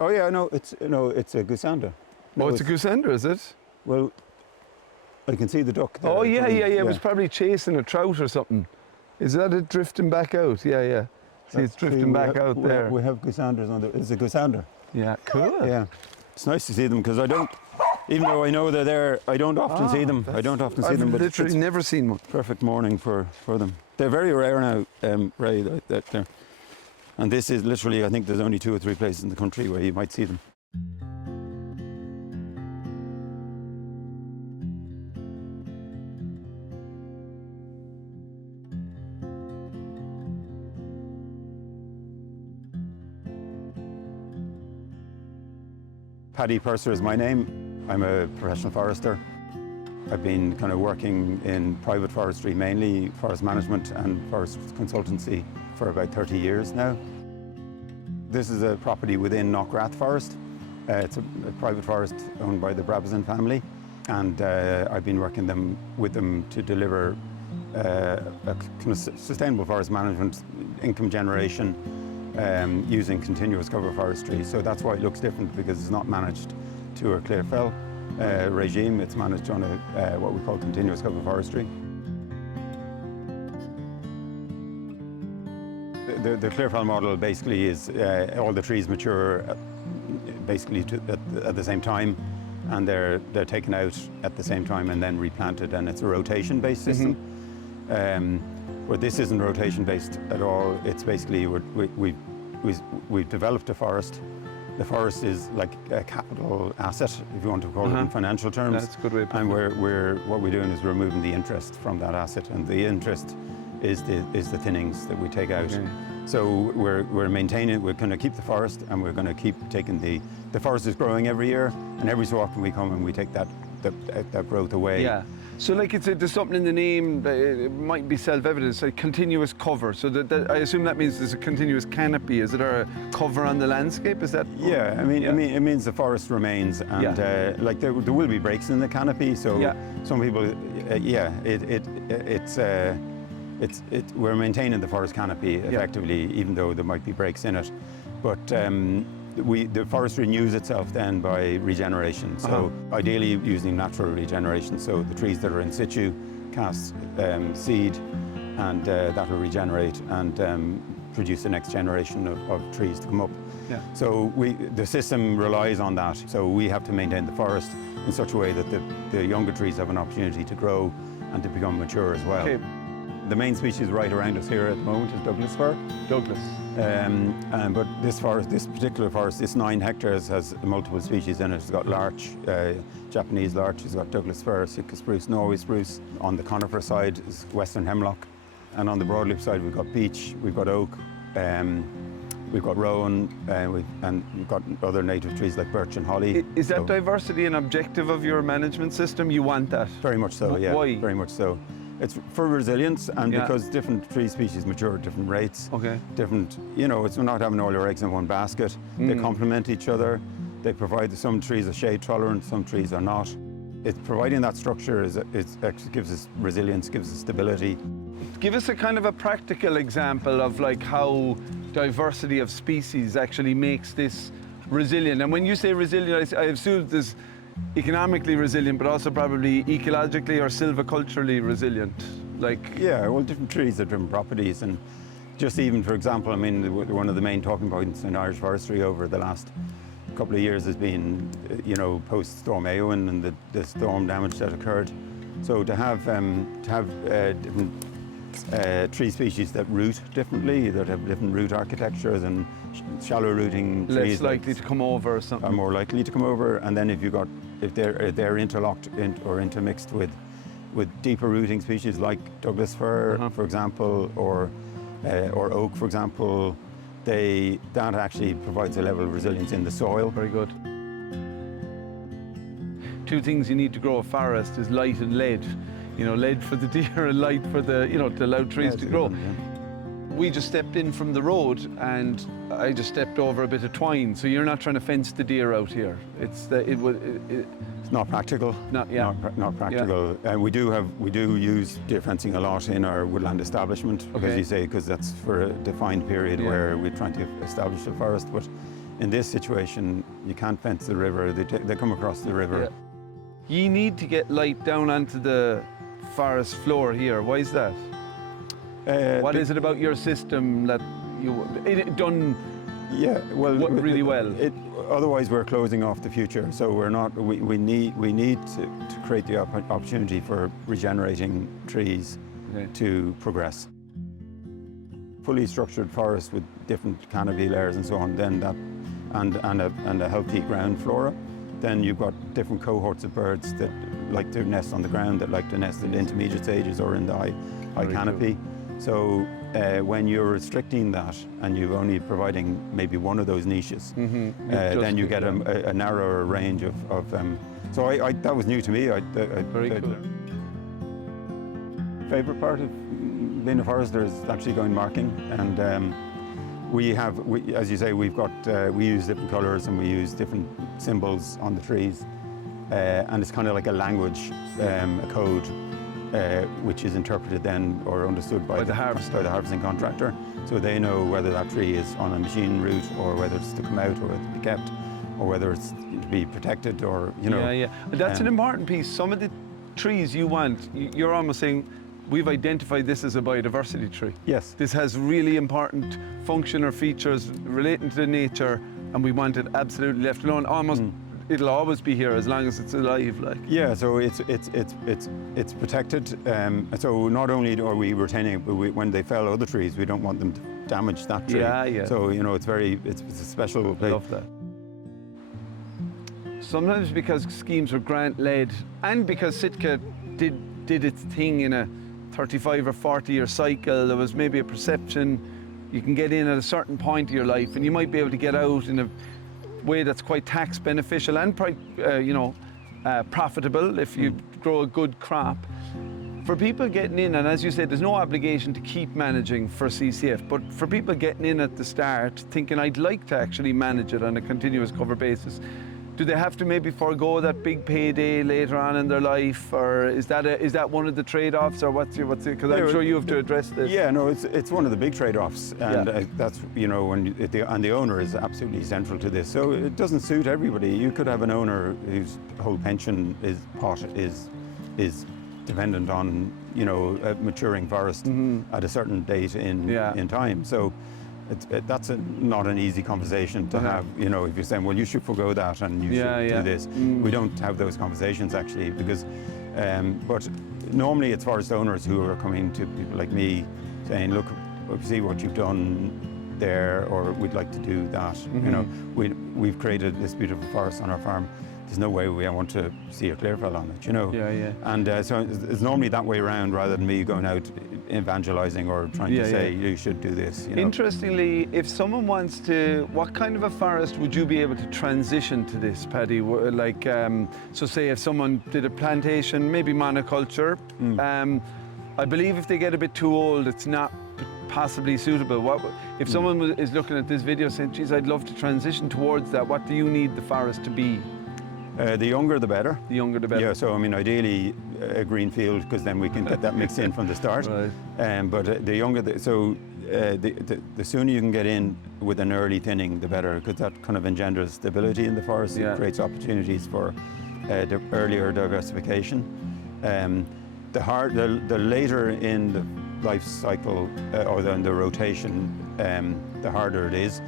Oh yeah, no, it's a goosander. No, Oh, it's a goosander, is it? Well, I can see the duck there. Oh yeah. It was probably chasing a trout or something. Is that it drifting back out? Yeah. See, it's drifting back out there. We have goosanders on there. It's a goosander. Yeah, cool. Yeah, it's nice to see them because I don't, even though I know they're there, I don't often see them. I don't often see them. I've But literally never seen one. perfect morning for them. They're very rare now, Ray. They're, and this is literally, I think there's only 2 or 3 places in the country where you might see them. Paddy Purser is my name. I'm a professional forester. I've been kind of working in private forestry, mainly forest management and forest consultancy for about 30 years now. This is a property within Knockrath Forest. It's a private forest owned by the Brabazon family, and I've been working with them to deliver a kind of sustainable forest management, income generation, using continuous cover forestry. So that's why it looks different, because it's not managed to a clear fell regime. It's managed on what we call continuous cover forestry. The clear fell model basically is all the trees mature basically at the same time, and they're taken out at the same time and then replanted, and it's a rotation-based system. But this isn't rotation-based at all. It's basically we've developed a forest. The forest is like a capital asset, if you want to call it in financial terms. That's a good way of And putting it. what we're doing is removing the interest from that asset, and the interest is the thinnings that we take out. Okay. So we're maintaining it. We're going to keep the forest, and we're going to keep taking the forest is growing every year, and every so often we come and we take that growth away. Yeah. So like there's something in the name that it might be self-evident. It's a continuous cover. So that I assume that means there's a continuous canopy. Is it a cover on the landscape? Is that? Yeah. I mean, it means the forest remains, and like there will be breaks in the canopy. So some people, we're maintaining the forest canopy effectively, even though there might be breaks in it. But the forest renews itself then by regeneration. So ideally using natural regeneration. So the trees that are in situ cast seed, and that will regenerate and produce the next generation of trees to come up. Yeah. So the system relies on that. So we have to maintain the forest in such a way that the younger trees have an opportunity to grow and to become mature as well. Okay. The main species right around us here at the moment is Douglas fir. Douglas. But this particular forest, this 9 hectares, has multiple species in it. It's got larch, Japanese larch, it's got Douglas fir, Sitka spruce, Norway spruce. On the conifer side is western hemlock. And on the broadleaf side, we've got beech, we've got oak, we've got rowan, and we've got other native trees like birch and holly. Is that diversity an objective of your management system? You want that? Very much so, yeah. Why? Very much so. It's for resilience, and because different tree species mature at different rates. Okay. Different, it's not having all your eggs in one basket. They complement each other. They provide, some trees are shade tolerant, some trees are not. It's providing that structure gives us resilience, gives us stability. Give us a kind of a practical example of like how diversity of species actually makes this resilient. And when you say resilient, I assume there's economically resilient, but also probably ecologically or silviculturally resilient. Yeah, well, different trees have different properties, and just even, for example, I mean, one of the main talking points in Irish forestry over the last couple of years has been, post-storm Éowyn and the storm damage that occurred. So to have different tree species that root differently, that have different root architectures and shallow rooting trees, less likely to come over or something. Are more likely to come over, and then if they're interlocked or intermixed with deeper rooting species like Douglas fir, for example, or oak, for example, that actually provides a level of resilience in the soil. Very good. 2 things you need to grow a forest is light and lead. Lead for the deer and light for to allow trees to grow. We just stepped in from the road, and I just stepped over a bit of twine. So you're not trying to fence the deer out here. It's not practical. Not practical. Yeah. We do use deer fencing a lot in our woodland establishment, as you say, because that's for a defined period where we're trying to establish a forest. But in this situation, you can't fence the river. They come across the river. Yeah. You need to get light down onto the forest floor here. Why is that? What is it about your system that it done? Yeah, well, really well. Otherwise, we're closing off the future. So we're not. We need to create the opportunity for regenerating trees to progress. Fully structured forest with different canopy layers and so on. Then that, and a healthy ground flora. Then you've got different cohorts of birds that like to nest on the ground, that like to nest in intermediate stages or in the high canopy. So when you're restricting that and you're only providing maybe one of those niches, then you get a narrower range of so that was new to me. Very cool. Favorite part of being a forester is actually going marking, and we, as you say, we use different colours and we use different symbols on the trees, and it's kind of like a language, a code, which is interpreted then or understood by the harvesting contractor. So they know whether that tree is on a machine route or whether it's to come out or to be kept or whether it's to be protected or, you know. Yeah. That's an important piece. Some of the trees you want, you're almost saying, we've identified this as a biodiversity tree. Yes. This has really important function or features relating to the nature, and we want it absolutely left alone. Almost, it'll always be here as long as it's alive. Like. Yeah. So it's protected. So not only are we retaining it, but when they fell other trees, we don't want them to damage that tree. Yeah. So you know, it's a special place. I love that. Sometimes because schemes are grant-led, and because Sitka did its thing in a 35 or 40 year cycle, there was maybe a perception you can get in at a certain point of your life and you might be able to get out in a way that's quite tax beneficial and profitable if you grow a good crop. For people getting in, and as you said, there's no obligation to keep managing for CCF, but for people getting in at the start thinking I'd like to actually manage it on a continuous cover basis, do they have to maybe forego that big payday later on in their life, or is that one of the trade-offs, or what's it? Because I'm sure you have to address this. Yeah, no, it's one of the big trade-offs, and that's, you know, and the owner is absolutely central to this. So it doesn't suit everybody. You could have an owner whose whole pension is dependent on, you know, a maturing forest at a certain date in time. So. That's not an easy conversation to have, you know, if you're saying, well, you should forgo that and you should do this. We don't have those conversations actually, because, but normally it's forest owners who are coming to people like me saying, look, we see what you've done there, or we'd like to do that. You know, we've created this beautiful forest on our farm. There's no way we want to see a clearfell on it, you know. And so it's normally that way around rather than me going out evangelizing or trying to say you should do this. You know? Interestingly, if someone wants to, what kind of a forest would you be able to transition to this, Paddy? Like, so say if someone did a plantation, maybe monoculture, I believe if they get a bit too old, it's not possibly suitable. If someone is looking at this video saying, geez, I'd love to transition towards that, what do you need the forest to be? The younger the better. The younger the better. Yeah, so I mean ideally a green field, because then we can get that mixed in from the start. But the younger, the sooner you can get in with an early thinning, the better, because that kind of engenders stability in the forest. It creates opportunities for the earlier diversification. The later in the life cycle or the rotation, the harder it is.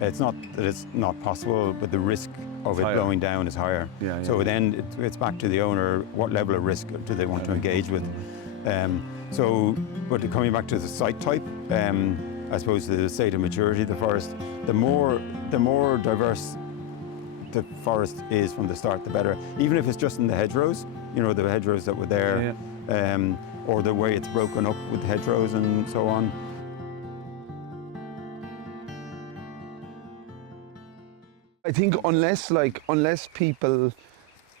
It's not that it's not possible, but the risk of it blowing down is higher. So then it's back to the owner, what level of risk do they want to engage with. But coming back to the site type, I suppose the state of maturity of the forest, the more diverse the forest is from the start, the better. Even if it's just in the hedgerows, you know, the hedgerows that were there, or the way it's broken up with hedgerows and so on. I think unless people,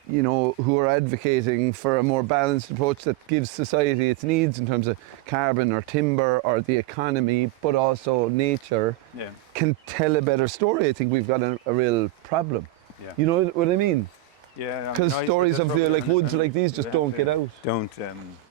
you know, who are advocating for a more balanced approach that gives society its needs in terms of carbon or timber or the economy, but also nature, can tell a better story, I think we've got a real problem. You know what I mean? Yeah. Because stories of like woods like these just don't get out.